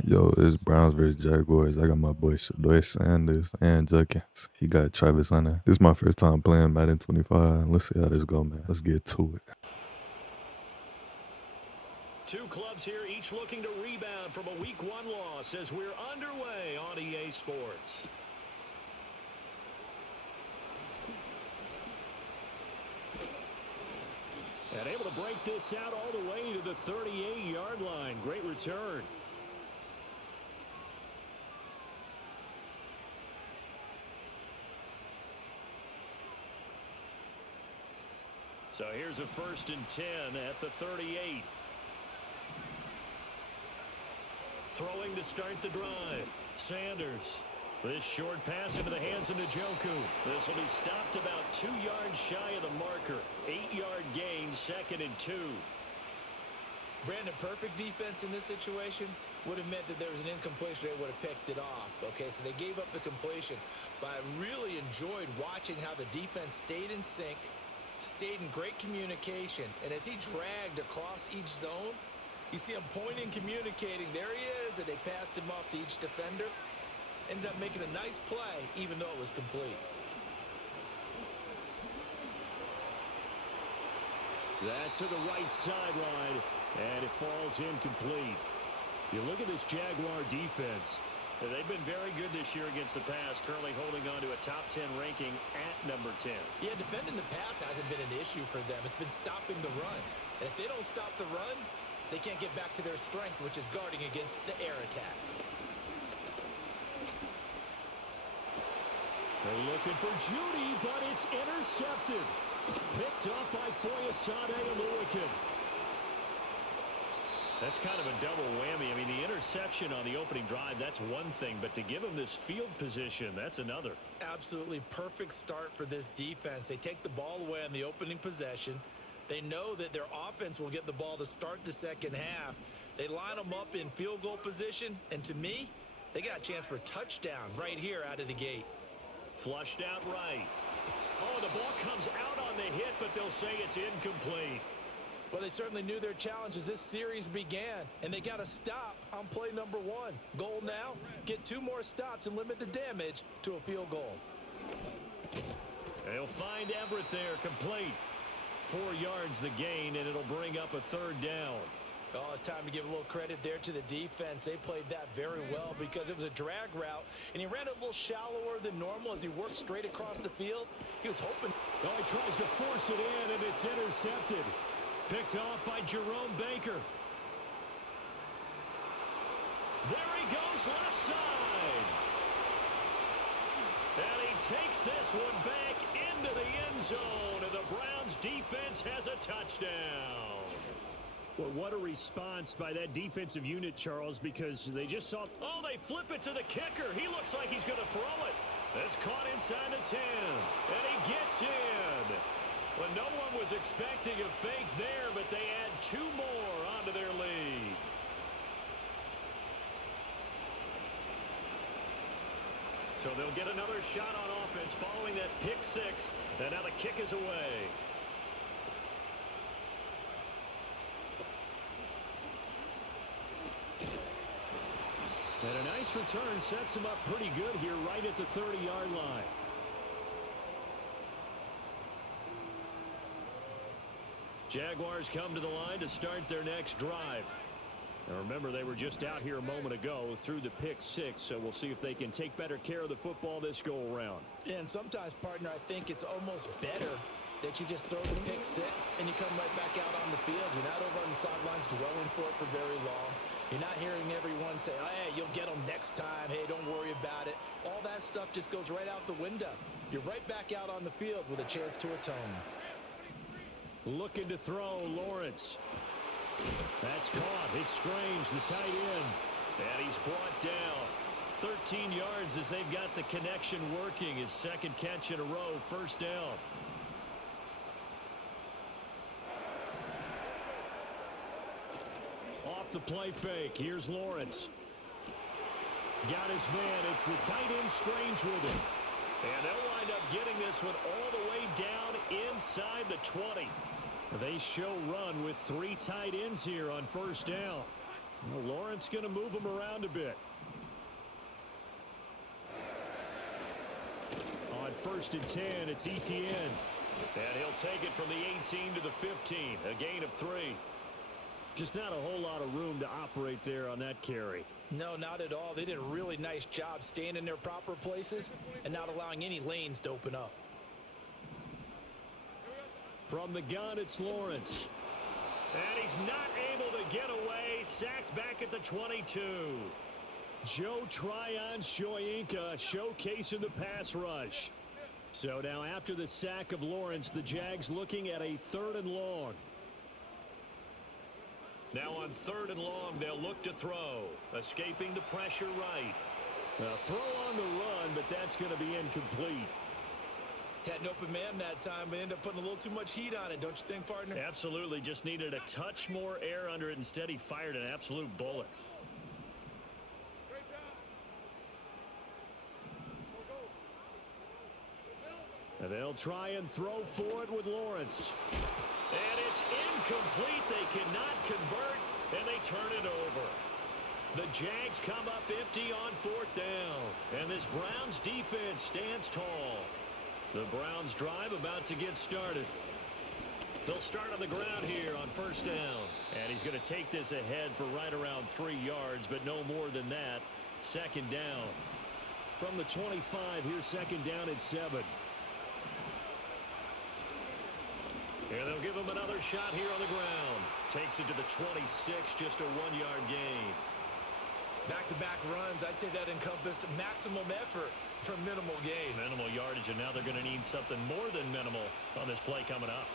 Yo, it's Browns versus Jaguars. I got my boy Shadoy Sanders and Judkins. He got Travis Hunter. This is my first time playing Madden 25. Let's see how this go, man. Let's get to it. Two clubs here, each looking to rebound from a Week 1 loss as we're underway on EA Sports. And able to break this out all the way to the 38-yard line. Great return. So here's a 1st and 10 at the 38. Throwing to start the drive. Sanders. This short pass into the hands of Njoku. This will be stopped about 2 yards shy of the marker. 8-yard gain, 2nd and 2. Brandon, perfect defense in this situation would have meant that there was an incompletion. They would have picked it off. Okay, so they gave up the completion. But I really enjoyed watching how the defense stayed in sync, stayed in great communication. And as he dragged across each zone, you see him pointing, communicating. There he is, and they passed him off to each defender. Ended up making a nice play, even though it was complete. That to the right sideline, and it falls incomplete. You look at this Jaguar defense. They've been very good this year against the pass, currently holding on to a top 10 ranking at number 10. Yeah, defending the pass hasn't been an issue for them. It's been stopping the run. And if they don't stop the run, they can't get back to their strength, which is guarding against the air attack. They're looking for Judy, but it's intercepted. Picked up by Foyesade Oluwakin. That's kind of a double whammy. I mean, the interception on the opening drive, that's one thing. But to give them this field position, that's another. Absolutely perfect start for this defense. They take the ball away on the opening possession. They know that their offense will get the ball to start the second half. They line them up in field goal position. And to me, they got a chance for a touchdown right here out of the gate. Flushed out right. Oh, the ball comes out on the hit, but they'll say it's incomplete. Well, they certainly knew their challenge as this series began, and they got to stop on play number 1. Goal now, get 2 more stops and limit the damage to a field goal. They'll find Everett there, complete. 4 yards the gain, and it'll bring up a 3rd down. Oh, it's time to give a little credit there to the defense. They played that very well because it was a drag route, and he ran it a little shallower than normal as he worked straight across the field. He was hoping. Oh, he tries to force it in, and it's intercepted. Picked off by Jerome Baker. There he goes, left side. And he takes this one back into the end zone, and the Browns defense has a touchdown. Well, what a response by that defensive unit, Charles, because they just saw, oh, they flip it to the kicker. He looks like he's going to throw it. That's caught inside the 10, and he gets in. Well, no one was expecting a fake there, but they add 2 more onto their lead. So they'll get another shot on offense following that pick 6, and now the kick is away. And a nice return sets him up pretty good here right at the 30-yard line. Jaguars come to the line to start their next drive. Now remember, they were just out here a moment ago through the pick 6, so we'll see if they can take better care of the football this go-around. Yeah, and sometimes, partner, I think it's almost better that you just throw the pick 6 and you come right back out on the field. You're not over on the sidelines dwelling for it for very long. You're not hearing everyone say, oh, hey, you'll get them next time. Hey, don't worry about it. All that stuff just goes right out the window. You're right back out on the field with a chance to atone. Looking to throw, Lawrence. That's caught. It's Strange, the tight end. And he's brought down. 13 yards as they've got the connection working. His 2nd catch in a row, 1st down. Off the play fake. Here's Lawrence. Got his man. It's the tight end Strange with him. And they'll wind up getting this one all the way down inside the 20. They show run with 3 tight ends here on 1st down. Well, Lawrence going to move him around a bit. On 1st and 10, it's ETN. And he'll take it from the 18 to the 15, a gain of 3. Just not a whole lot of room to operate there on that carry. No, not at all. They did a really nice job staying in their proper places and not allowing any lanes to open up. From the gun, it's Lawrence. And he's not able to get away. Sacked back at the 22. Joe Tryon-Shoyinka showcasing the pass rush. So now after the sack of Lawrence, the Jags looking at a 3rd and long. Now on 3rd and long, they'll look to throw. Escaping the pressure right. A throw on the run, but that's going to be incomplete. Had an open man that time, but ended up putting a little too much heat on it, don't you think, partner? Absolutely. Just needed a touch more air under it. Instead, he fired an absolute bullet. And they'll try and throw for it with Lawrence. And it's incomplete. They cannot convert, and they turn it over. The Jags come up empty on 4th down. And this Browns defense stands tall. The Browns drive about to get started. They'll start on the ground here on 1st down. And he's going to take this ahead for right around 3 yards, but no more than that. 2nd down. From the 25, here's 2nd down at 7. And they'll give him another shot here on the ground. Takes it to the 26, just a 1-yard gain. Back-to-back runs, I'd say that encompassed maximum effort for minimal gain. Minimal yardage, and now they're going to need something more than minimal on this play coming up.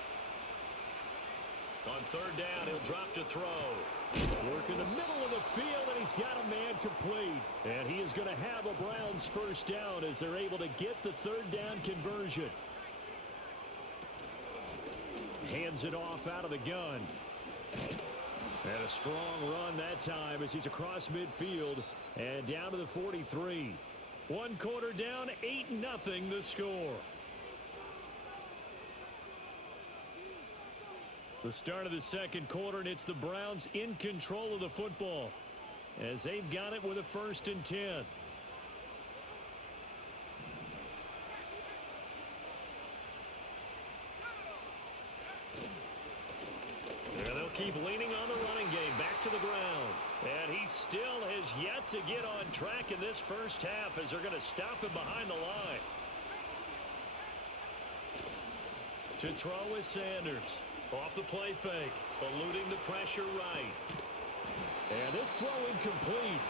On 3rd down, he'll drop to throw. Work in the middle of the field, and he's got a man complete. And he is going to have a Browns 1st down as they're able to get the 3rd down conversion. Hands it off out of the gun. And a strong run that time as he's across midfield and down to the 43. 1 quarter down, 8-0 the score. The start of the 2nd quarter, and it's the Browns in control of the football as they've got it with a 1st and 10. Keep leaning on the running game. Back to the ground. And he still has yet to get on track in this 1st half as they're going to stop him behind the line. To throw is Sanders. Off the play fake. Eluding the pressure right. And this throw incomplete.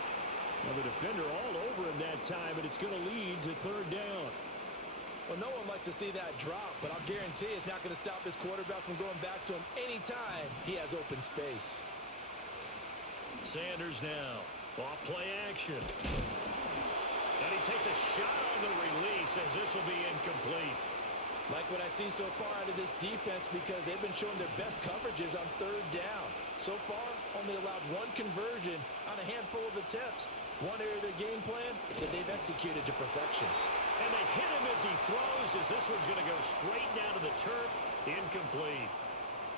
Well, the defender all over him that time, and it's going to lead to 3rd down. Well, no one likes to see that drop, but I'll guarantee it's not going to stop his quarterback from going back to him anytime he has open space. Sanders now. Off play action. And he takes a shot on the release as this will be incomplete. Like what I've seen so far out of this defense because they've been showing their best coverages on 3rd down. So far, only allowed 1 conversion on a handful of attempts. One area of their game plan that they've executed to perfection. And they hit him as he throws as this one's going to go straight down to the turf. Incomplete.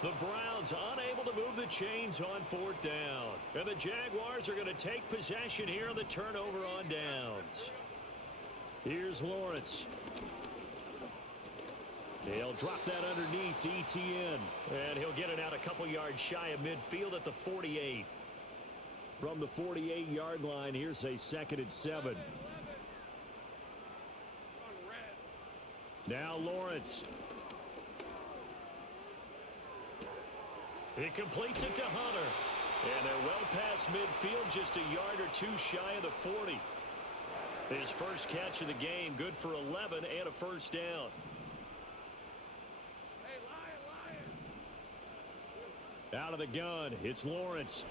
The Browns unable to move the chains on 4th down. And the Jaguars are going to take possession here on the turnover on downs. Here's Lawrence. He'll drop that underneath to ETN. And he'll get it out a couple yards shy of midfield at the 48. From the 48-yard line, here's a 2nd and 7. Now Lawrence. He completes it to Hunter. And they're well past midfield, just a yard or 2 shy of the 40. His first catch of the game, good for 11 and a 1st down. Out of the gun, it's Lawrence.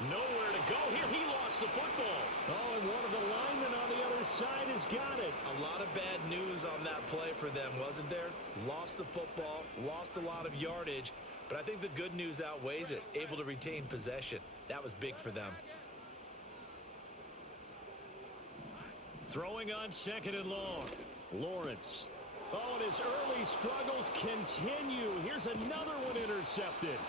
Nowhere to go here. He lost the football. Oh, and one of the linemen on the other side has got it. A lot of bad news on that play for them, wasn't there? Lost the football, lost a lot of yardage, but I think the good news outweighs it. Able to retain possession. That was big for them. Throwing on 2nd and long. Lawrence. Oh, and his early struggles continue. Here's another one intercepted.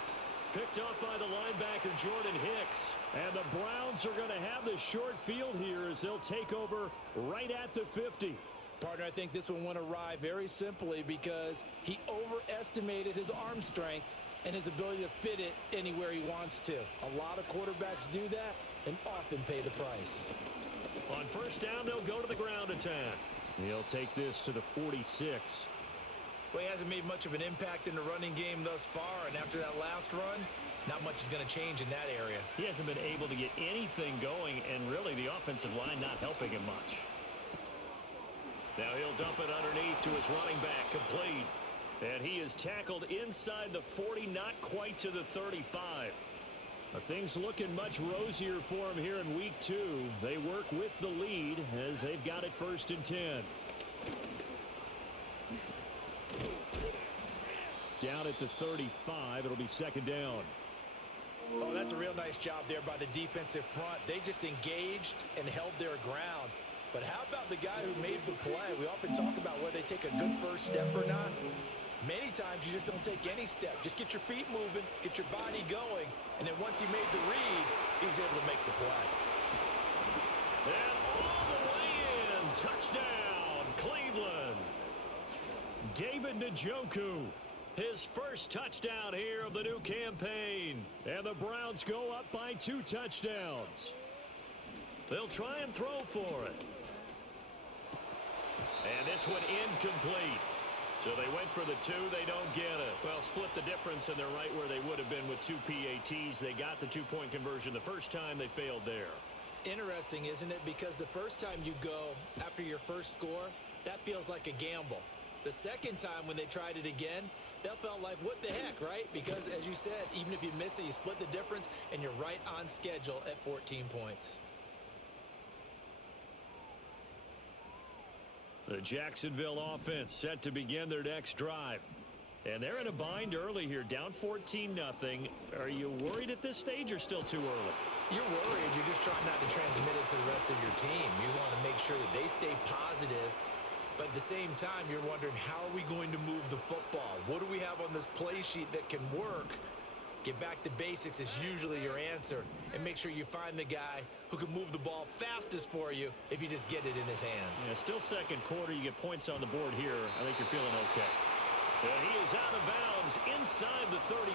Picked up by the linebacker, Jordan Hicks. And the Browns are going to have the short field here as they'll take over right at the 50. Partner, I think this one went awry very simply because he overestimated his arm strength and his ability to fit it anywhere he wants to. A lot of quarterbacks do that and often pay the price. On first down, they'll go to the ground attack. He'll take this to the 46. Well, he hasn't made much of an impact in the running game thus far, and after that last run, not much is going to change in that area. He hasn't been able to get anything going, and really the offensive line not helping him much. Now he'll dump it underneath to his running back, complete. And he is tackled inside the 40, not quite to the 35. Things looking much rosier for him here in week 2. They work with the lead as they've got it 1st and 10. Down at the 35, it'll be 2nd down. Oh, that's a real nice job there by the defensive front. They just engaged and held their ground. But how about the guy who made the play? We often talk about whether they take a good first step or not. Many times you just don't take any step. Just get your feet moving, get your body going, and then once he made the read, he was able to make the play. And all the way in, touchdown, Cleveland. David Njoku, his first touchdown here of the new campaign. And the Browns go up by 2 touchdowns. They'll try and throw for it. And this one incomplete. So they went for the 2. They don't get it. Well, split the difference, and they're right where they would have been with 2 PATs. They got the 2-point conversion the first time. They failed there. Interesting, isn't it? Because the first time you go after your first score, that feels like a gamble. The second time when they tried it again, that felt like, what the heck, right? Because, as you said, even if you miss it, you split the difference, and you're right on schedule at 14 points. The Jacksonville offense set to begin their next drive. And they're in a bind early here, down 14-0. Are you worried at this stage or still too early? You're worried. You're just trying not to transmit it to the rest of your team. You want to make sure that they stay positive. But at the same time, you're wondering, how are we going to move the football? What do we have on this play sheet that can work? Get back to basics is usually your answer. And make sure you find the guy who can move the ball fastest for you if you just get it in his hands. Yeah, still second quarter. You get points on the board here. I think you're feeling okay. And he is out of bounds inside the 35.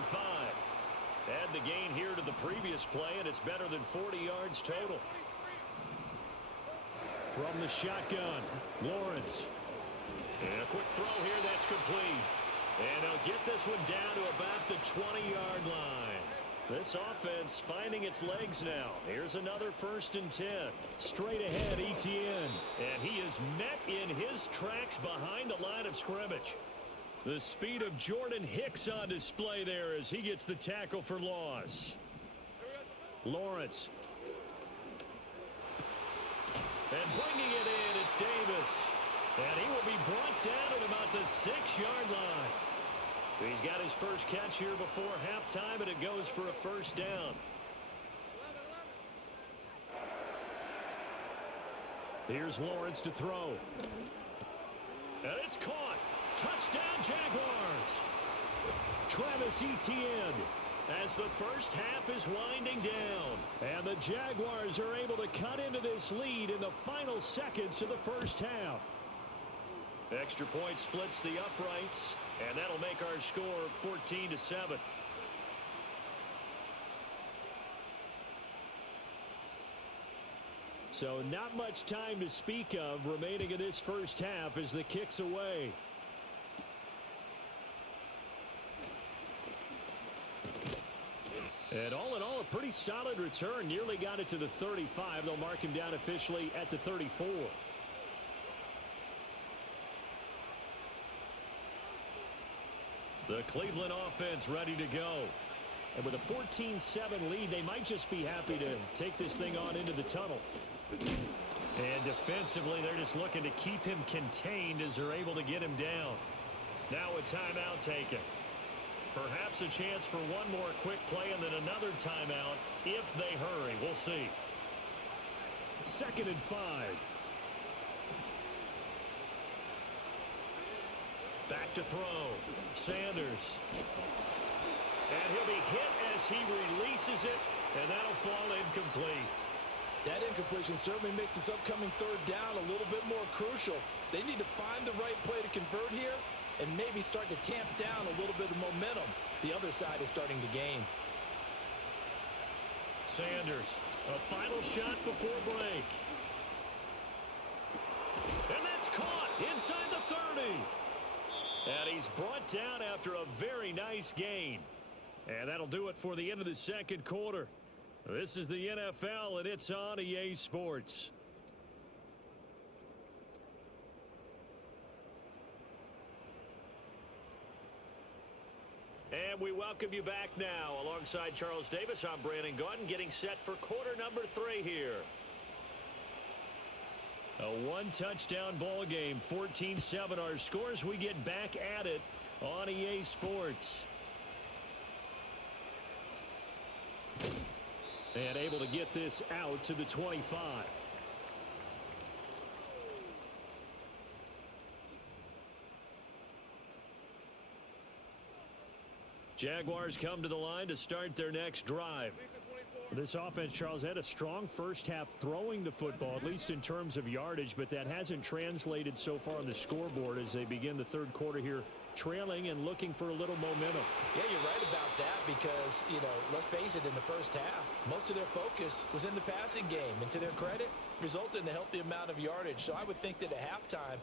Add the gain here to the previous play, and it's better than 40 yards total. From the shotgun, Lawrence. And a quick throw here, that's complete. And they'll get this one down to about the 20-yard line. This offense finding its legs now. Here's another 1st and 10. Straight ahead, Etienne. And he is met in his tracks behind the line of scrimmage. The speed of Jordan Hicks on display there as he gets the tackle for loss. Lawrence. And bringing it in, it's Davis. And he will be brought down at about the 6-yard line. He's got his first catch here before halftime, and it goes for a 1st down. Here's Lawrence to throw. And it's caught. Touchdown, Jaguars. Travis Etienne as the first half is winding down. And the Jaguars are able to cut into this lead in the final seconds of the first half. Extra point splits the uprights, and that'll make our score 14-7. So not much time to speak of remaining in this first half as the kick's away. And all in all, a pretty solid return. Nearly got it to the 35. They'll mark him down officially at the 34. The Cleveland offense ready to go. And with a 14-7 lead, they might just be happy to take this thing on into the tunnel. And defensively, they're just looking to keep him contained as they're able to get him down. Now a timeout taken. Perhaps a chance for one more quick play and then another timeout if they hurry. We'll see. 2nd and 5. Back to throw. Sanders. And he'll be hit as he releases it, and that'll fall incomplete. That incompletion certainly makes this upcoming third down a little bit more crucial. They need to find the right play to convert here and maybe start to tamp down a little bit of momentum the other side is starting to gain. Sanders, a final shot before break. And that's caught inside the 30. And he's brought down after a very nice gain. And that'll do it for the end of the second quarter. This is the NFL, and it's on EA Sports. And we welcome you back now. Alongside Charles Davis, I'm Brandon Gaudin, getting set for quarter number 3 here. A one-touchdown ball game, 14-7 our scores. We get back at it on EA Sports. And able to get this out to the 25. Jaguars come to the line to start their next drive. This offense, Charles, had a strong first half throwing the football, at least in terms of yardage, but that hasn't translated so far on the scoreboard as they begin the third quarter here, trailing and looking for a little momentum. Yeah, you're right about that because, let's face it, in the first half, most of their focus was in the passing game. And to their credit, resulted in a healthy amount of yardage. So I would think that at halftime,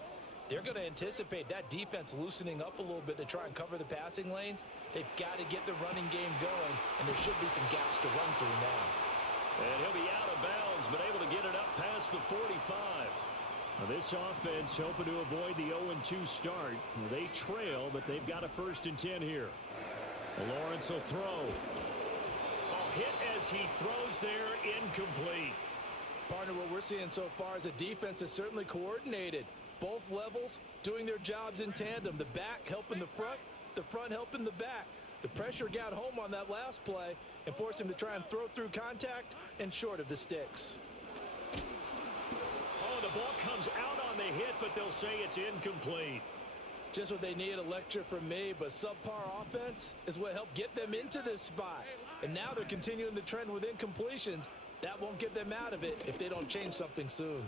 they're going to anticipate that defense loosening up a little bit to try and cover the passing lanes. They've got to get the running game going, and there should be some gaps to run through now. And he'll be out of bounds, but able to get it up past the 45. Now this offense hoping to avoid the 0-2 start. They trail, but they've got a 1st and 10 here. Lawrence will throw. A hit as he throws there, incomplete. Partner, what we're seeing so far is a defense that's certainly coordinated. Both levels doing their jobs in tandem. The back helping the front helping the back. The pressure got home on that last play and forced him to try and throw through contact and short of the sticks. Oh, the ball comes out on the hit, but they'll say it's incomplete. Just what they need, a lecture from me, but subpar offense is what helped get them into this spot. And now they're continuing the trend with incompletions. That won't get them out of it if they don't change something soon.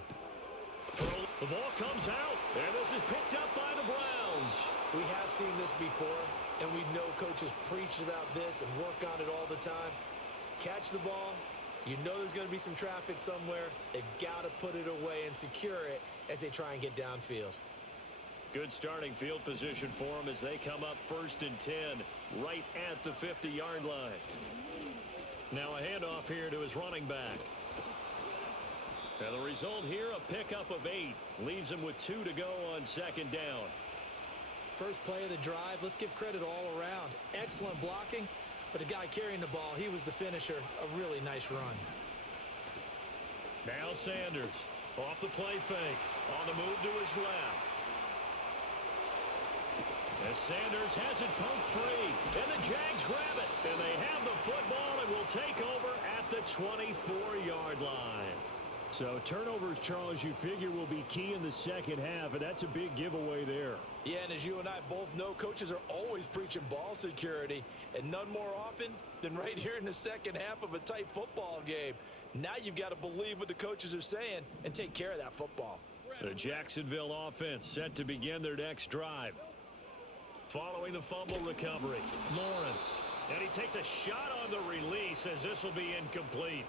The ball comes out, and this is picked up by the Browns. We have seen this before, and we know coaches preach about this and work on it all the time. Catch the ball. You know there's going to be some traffic somewhere. They've got to put it away and secure it as they try and get downfield. Good starting field position for them as they come up 1st and 10 right at the 50-yard line. Now a handoff here to his running back. And the result here, a pickup of 8. Leaves him with 2 to go on 2nd down. First play of the drive, let's give credit all around. Excellent blocking, but the guy carrying the ball, he was the finisher. A really nice run. Now Sanders off the play fake. On the move to his left. As Sanders has it poked free. And the Jags grab it. And they have the football and will take over at the 24-yard line. So turnovers, Charles, you figure will be key in the second half, and that's a big giveaway there. Yeah, and as you and I both know, coaches are always preaching ball security, and none more often than right here in the second half of a tight football game. Now you've got to believe what the coaches are saying and take care of that football. The Jacksonville offense set to begin their next drive. Following the fumble recovery, Lawrence. And he takes a shot on the release as this will be incomplete.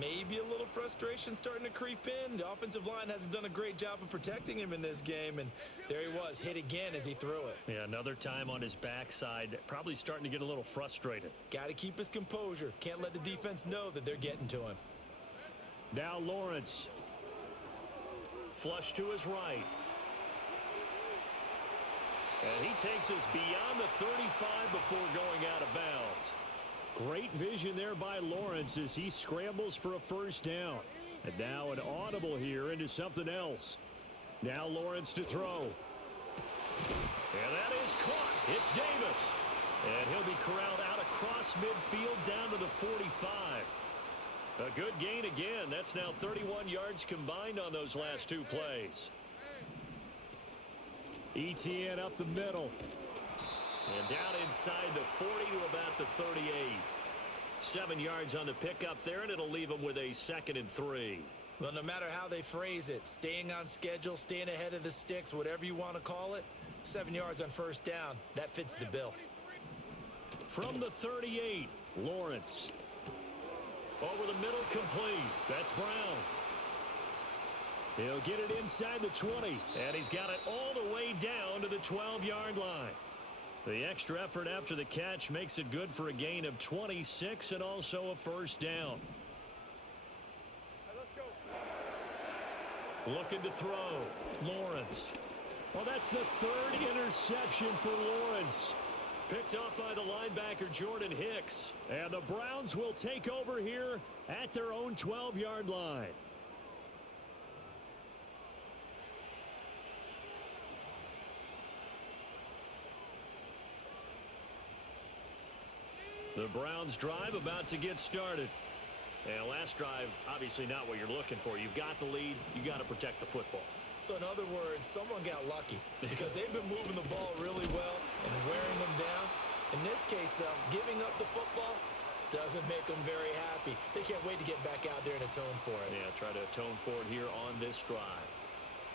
Maybe a little frustration starting to creep in. The offensive line hasn't done a great job of protecting him in this game, and there he was, hit again as he threw it. Yeah, another time on his backside, probably starting to get a little frustrated. Got to keep his composure. Can't let the defense know that they're getting to him. Now Lawrence. Flush to his right. And he takes us beyond the 35 before going out of bounds. Great vision there by Lawrence as he scrambles for a 1st down. And now an audible here into something else. Now Lawrence to throw. And that is caught. It's Davis. And he'll be corralled out across midfield down to the 45. A good gain again. That's now 31 yards combined on those last 2 plays. ETN up the middle. And down inside the 40 to about the 38. 7 yards on the pickup there, and it'll leave them with a 2nd and 3. Well, no matter how they phrase it, staying on schedule, staying ahead of the sticks, whatever you want to call it, 7 yards on first down, that fits the bill. From the 38, Lawrence. Over the middle, complete. That's Brown. He'll get it inside the 20, and he's got it all the way down to the 12-yard line. The extra effort after the catch makes it good for a gain of 26 and also a first down. Looking to throw. Lawrence. Well, that's the 3rd interception for Lawrence. Picked up by the linebacker Jordan Hicks. And the Browns will take over here at their own 12-yard line. The Browns drive about to get started. And last drive, obviously not what you're looking for. You've got the lead. You got to protect the football. So in other words, someone got lucky because they've been moving the ball really well and wearing them down. In this case, though, giving up the football doesn't make them very happy. They can't wait to get back out there and atone for it. Yeah, try to atone for it here on this drive.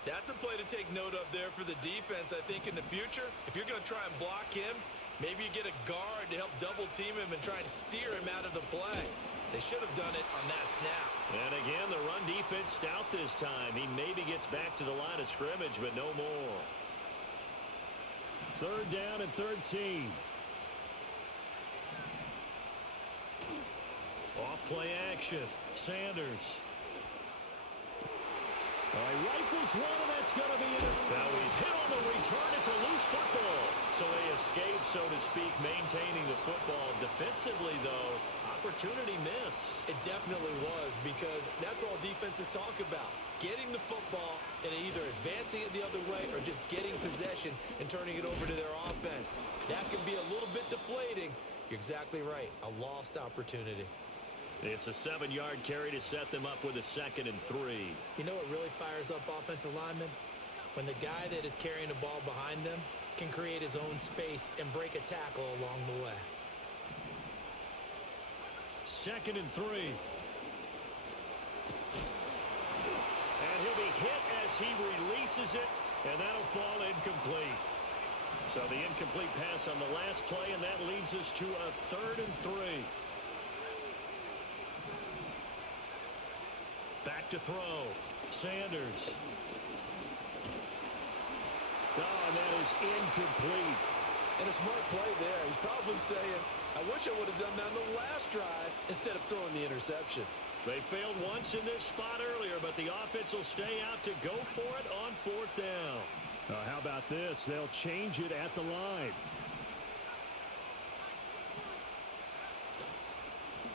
That's a play to take note of there for the defense, I think, in the future. If you're going to try and block him, maybe you get a guard to help double team him and try and steer him out of the play. They should have done it on that snap. And again, the run defense stout this time. He maybe gets back to the line of scrimmage, but no more. 3rd down and 13. Off play action. Sanders. He rifles one, and that's going to be it. Now he's hit on the return. It's a loose football. So they escape, so to speak, maintaining the football. Defensively, though, opportunity miss. It definitely was, because that's all defenses talk about. Getting the football and either advancing it the other way or just getting possession and turning it over to their offense. That can be a little bit deflating. You're exactly right. A lost opportunity. It's a 7-yard carry to set them up with a 2nd and 3. You know what really fires up offensive linemen? When the guy that is carrying the ball behind them can create his own space and break a tackle along the way. 2nd and 3. And he'll be hit as he releases it, and that'll fall incomplete. So the incomplete pass on the last play, and that leads us to a 3rd and 3. Back to throw. Sanders. Oh, and that is incomplete. And a smart play there. He's probably saying, I wish I would have done that on the last drive instead of throwing the interception. They failed once in this spot earlier, but the offense will stay out to go for it on 4th down. How about this? They'll change it at the line.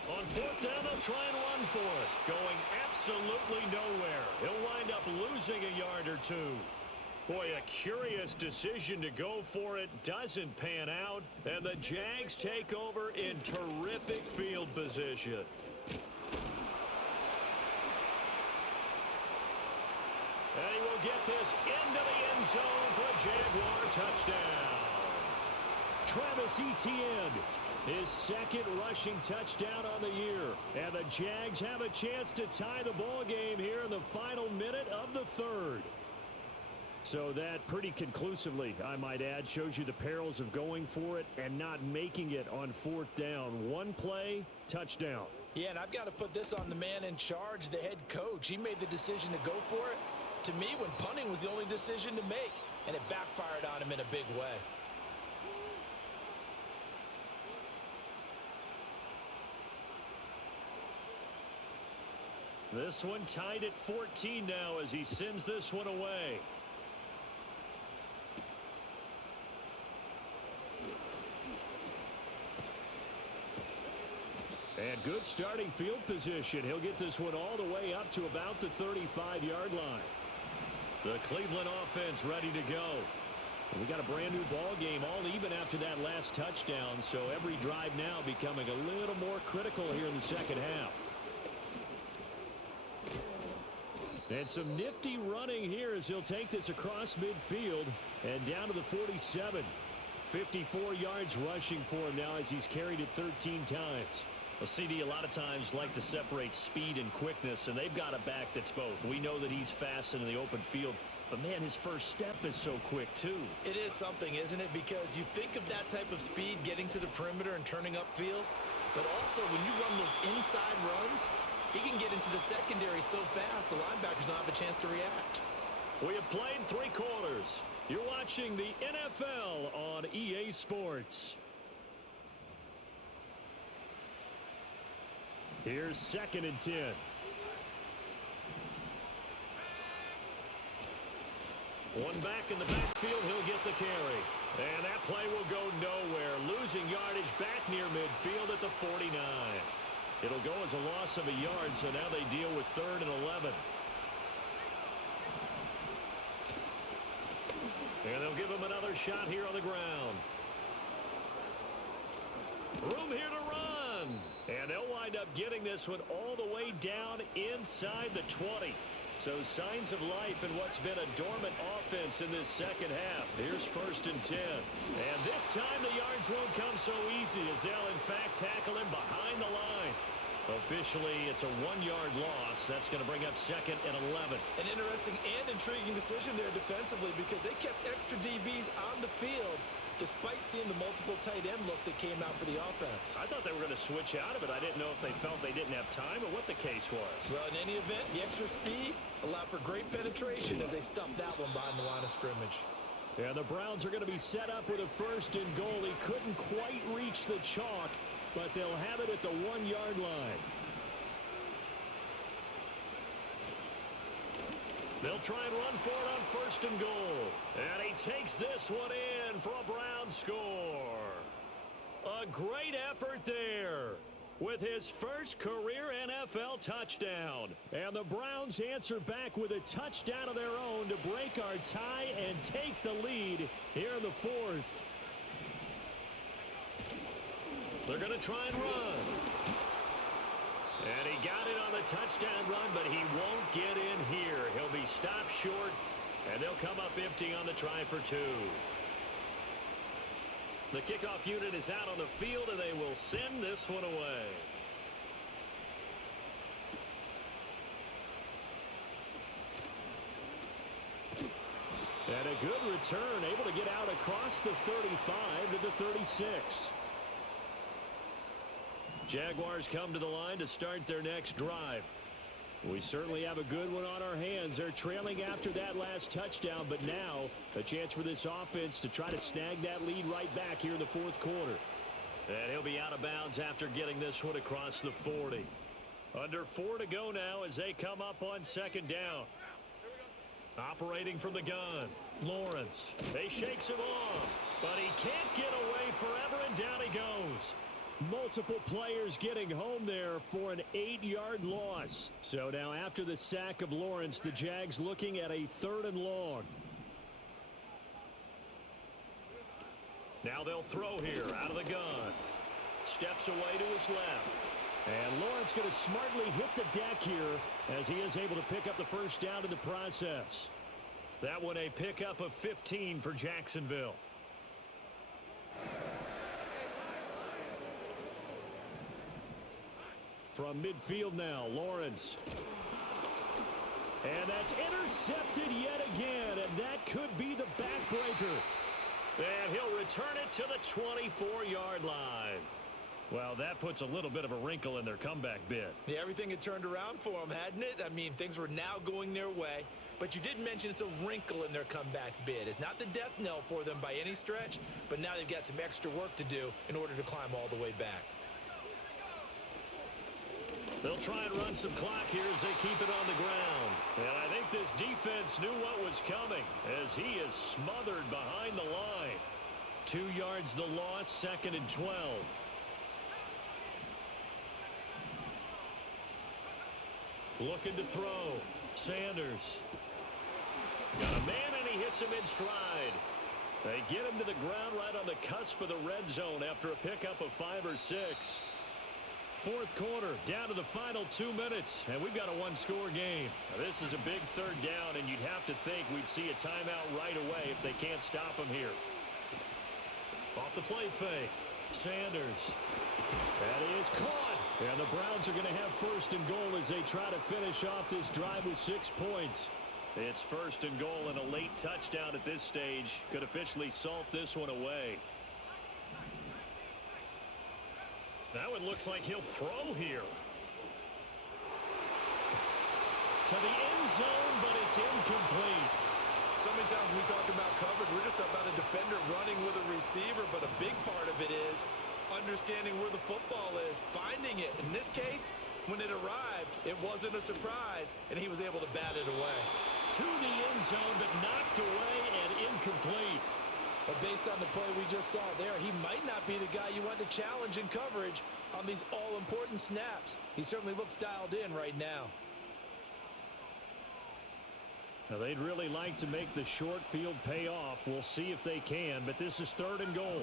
On 4th down, they'll try and run for it. Going absolutely nowhere. He'll wind up losing a yard or two. Boy, a curious decision to go for it. Doesn't pan out. And the Jags take over in terrific field position. And he will get this into the end zone for a Jaguar touchdown. Travis Etienne, his 2nd rushing touchdown on the year. And the Jags have a chance to tie the ball game here in the final minute of the 3rd. So that pretty conclusively, I might add, shows you the perils of going for it and not making it on 4th down. One play, touchdown. Yeah, and I've got to put this on the man in charge, the head coach. He made the decision to go for it. To me, when punting was the only decision to make, and it backfired on him in a big way. This one tied at 14 now as he sends this one away. And good starting field position. He'll get this one all the way up to about the 35-yard line. The Cleveland offense ready to go. We got a brand new ball game, all even after that last touchdown. So every drive now becoming a little more critical here in the second half. And some nifty running here as he'll take this across midfield and down to the 47. 54 yards rushing for him now as he's carried it 13 times. Well, CD, a lot of times like to separate speed and quickness, and they've got a back that's both. We know that he's fast in the open field, but, man, his first step is so quick, too. It is something, isn't it? Because you think of that type of speed getting to the perimeter and turning upfield, but also when you run those inside runs, he can get into the secondary so fast the linebackers don't have a chance to react. We have played 3 quarters. You're watching the NFL on EA Sports. Here's 2nd and 10. One back in the backfield, he'll get the carry. And that play will go nowhere. Losing yardage back near midfield at the 49. It'll go as a loss of a yard, so now they deal with 3rd and 11. And they'll give him another shot here on the ground. Room here to run. And they'll wind up getting this one all the way down inside the 20. So signs of life in what's been a dormant offense in this second half. Here's 1st and 10. And this time the yards won't come so easy as they'll in fact tackle him behind the line. Officially, it's a 1-yard loss. That's going to bring up 2nd and 11. An interesting and intriguing decision there defensively because they kept extra DBs on the field despite seeing the multiple tight end look that came out for the offense. I thought they were going to switch out of it. I didn't know if they felt they didn't have time or what the case was. Well, in any event, the extra speed allowed for great penetration as they stuffed that one behind the line of scrimmage. Yeah, the Browns are going to be set up with a 1st and goal. He couldn't quite reach the chalk, but they'll have it at the 1-yard line. They'll try and run for it on 1st and goal. And he takes this one in for a Browns score. A great effort there with his first career NFL touchdown. And the Browns answer back with a touchdown of their own to break our tie and take the lead here in the 4th. They're going to try and run. And he got it on the touchdown run, but he won't get in here. He'll be stopped short, and they'll come up empty on the try for 2. The kickoff unit is out on the field, and they will send this one away. And a good return, able to get out across the 35 to the 36. Jaguars come to the line to start their next drive. We certainly have a good one on our hands. They're trailing after that last touchdown, but now a chance for this offense to try to snag that lead right back here in the 4th quarter. And he'll be out of bounds after getting this one across the 40. Under 4 to go now as they come up on 2nd down. Operating from the gun, Lawrence. He shakes him off, but he can't get away forever, and down he goes. Multiple players getting home there for an 8-yard loss. So now after the sack of Lawrence, the Jags looking at a 3rd and long. Now they'll throw here out of the gun. Steps away to his left. And Lawrence going to smartly hit the deck here as he is able to pick up the 1st down in the process. That one a pickup of 15 for Jacksonville. From midfield now, Lawrence. And that's intercepted yet again, and that could be the backbreaker. And he'll return it to the 24-yard line. Well, that puts a little bit of a wrinkle in their comeback bid. Yeah, everything had turned around for them, hadn't it? I mean, things were now going their way. But you did mention it's a wrinkle in their comeback bid. It's not the death knell for them by any stretch, but now they've got some extra work to do in order to climb all the way back. They'll try and run some clock here as they keep it on the ground. And I think this defense knew what was coming as he is smothered behind the line. 2 yards the loss, 2nd and 12. Looking to throw. Sanders. Got a man and he hits him in stride. They get him to the ground right on the cusp of the red zone after a pickup of 5 or 6. 4th quarter, down to the final 2 minutes, and we've got a 1-score game. Now, this is a big 3rd down, and you'd have to think we'd see a timeout right away if they can't stop him here. Off the play fake. Sanders. That is caught. And the Browns are going to have first and goal as they try to finish off this drive with 6 points. It's first and goal and a late touchdown at this stage. Could officially salt this one away. Now it looks like he'll throw here. To the end zone, but it's incomplete. So many times when we talk about coverage, we're just about a defender running with a receiver, but a big part of it is understanding where the football is, finding it. In this case, when it arrived, it wasn't a surprise, and he was able to bat it away. To the end zone, but knocked away and incomplete. But based on the play we just saw there, he might not be the guy you want to challenge in coverage on these all-important snaps. He certainly looks dialed in right now. Now, they'd really like to make the short field pay off. We'll see if they can, but this is third and goal.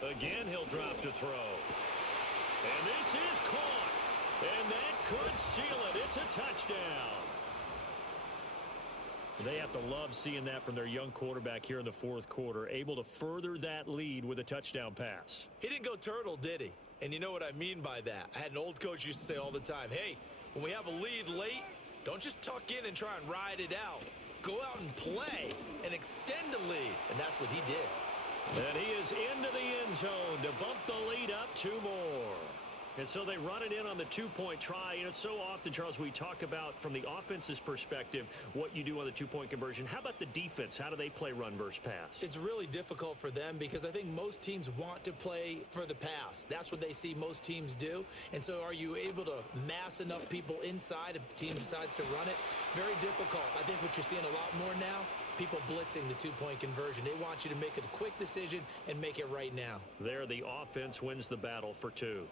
Again, he'll drop to throw. And this is caught. And that could seal it. It's a touchdown. They have to love seeing that from their young quarterback here in the fourth quarter, able to further that lead with a touchdown pass. He didn't go turtle, did he? And you know what I mean by that. I had an old coach used to say all the time, hey, when we have a lead late, don't just tuck in and try and ride it out. Go out and play and extend the lead. And that's what he did. And he is into the end zone to bump the lead up 2 more. And so they run it in on the 2-point try. You know, so often, Charles, we talk about from the offense's perspective what you do on the 2-point conversion. How about the defense? How do they play run versus pass? It's really difficult for them because I think most teams want to play for the pass. That's what they see most teams do. And so are you able to mass enough people inside if the team decides to run it? Very difficult. I think what you're seeing a lot more now, people blitzing the 2-point conversion. They want you to make a quick decision and make it right now. There, the offense wins the battle for 2.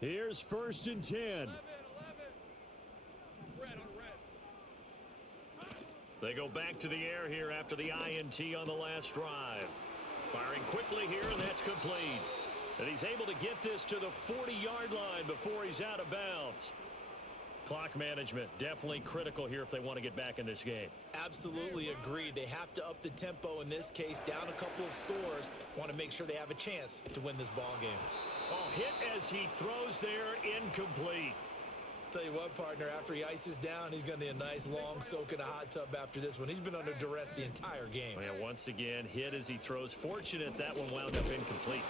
Here's first and 10. They go back to the air here after the INT on the last drive. Firing quickly here, and that's complete. And he's able to get this to the 40-yard line before he's out of bounds. Clock management definitely critical here if they want to get back in this game. Absolutely agreed. They have to up the tempo in this case, down a couple of scores. Want to make sure they have a chance to win this ball game. Oh, hit as he throws there, incomplete. Tell you what, partner, after he ices down, he's going to need a nice long soak in a hot tub after this one. He's been under duress the entire game. And once again, hit as he throws. Fortunate that one wound up incomplete.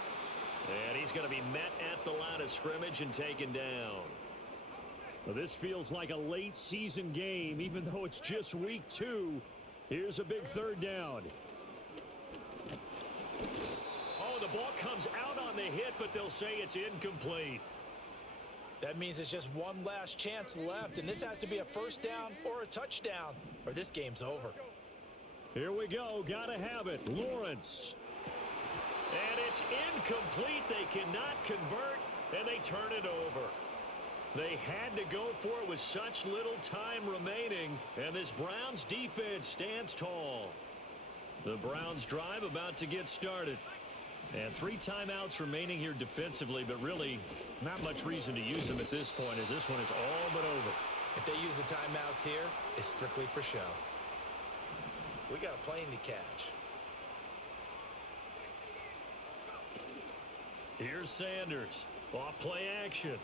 And he's going to be met at the line of scrimmage and taken down. Well, this feels like a late season game, even though it's just week 2. Here's a big third down. Oh, the ball comes out on the hit, but they'll say it's incomplete. That means it's just one last chance left, and this has to be a first down or a touchdown, or this game's over. Here we go. Gotta have it. Lawrence. And it's incomplete. They cannot convert, and they turn it over. They had to go for it with such little time remaining, and this Browns defense stands tall. The Browns drive about to get started. And 3 timeouts remaining here defensively, but really not much reason to use them at this point as this one is all but over. If they use the timeouts here, it's strictly for show. We got a plane to catch. Here's Sanders. Off play action.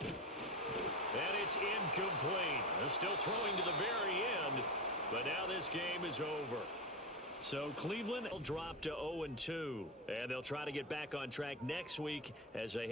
And it's incomplete. They're still throwing to the very end, but now this game is over. So Cleveland will drop to 0-2, and they'll try to get back on track next week as they